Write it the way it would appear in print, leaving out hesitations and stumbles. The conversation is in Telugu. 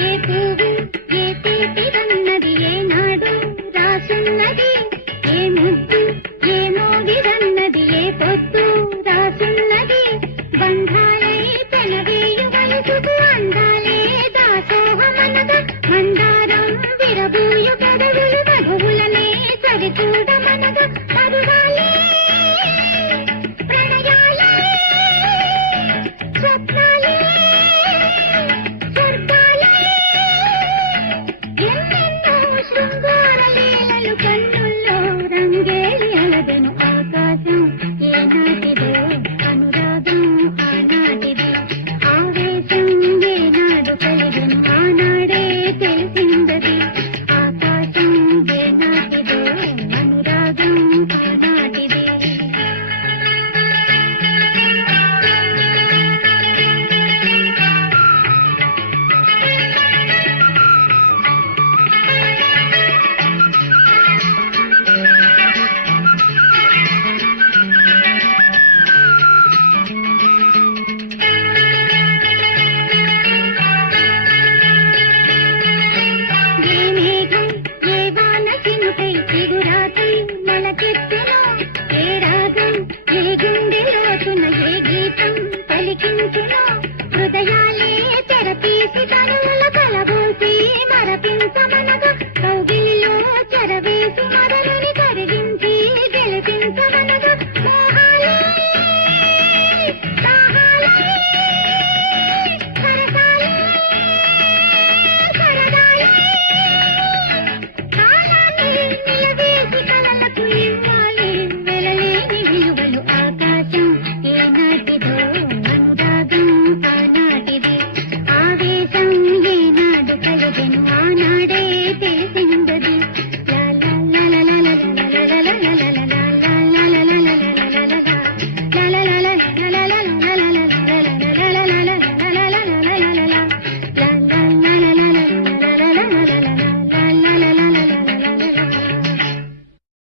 ఏ పువ్వు ఏ తీపిదన్నది ఏనాడు రాసున్నది, ఏ ముద్దు ఏ మోగిదన్నది ఏ పొద్దు రాసున్నది. బంధాలై పెనవేయు వయసుకు అందాలే దాసోహమనగా, మందారం విరబూయు పెదవులు మధువులనే సరిచూడమనగా. పరువాలే ప్రణయాలే స్వప్నాలే శృంగారలీలలు కన్నుల్లో రంగేలి అలదెను ఆకాశం ఏనాటిదో అనురాగం ఆనాటిది. ఆవేశం ఏనాడు కలిగెను ఆనాడే తెలిసిందది. ఆకాశం ఏనాటిదో అనురాగం ఆనాటిది. చిగురాకై మొలకెత్తును ఏ రాగం, ఏ గుండె లోతున ఏ గీతం పలికించును. హృదయాలే తెరపీసి తనుల కలబోసి మరపించమనగా, కౌగిలిలో చెరవేసి మరలని కరిగించి గెలిపించమనగా.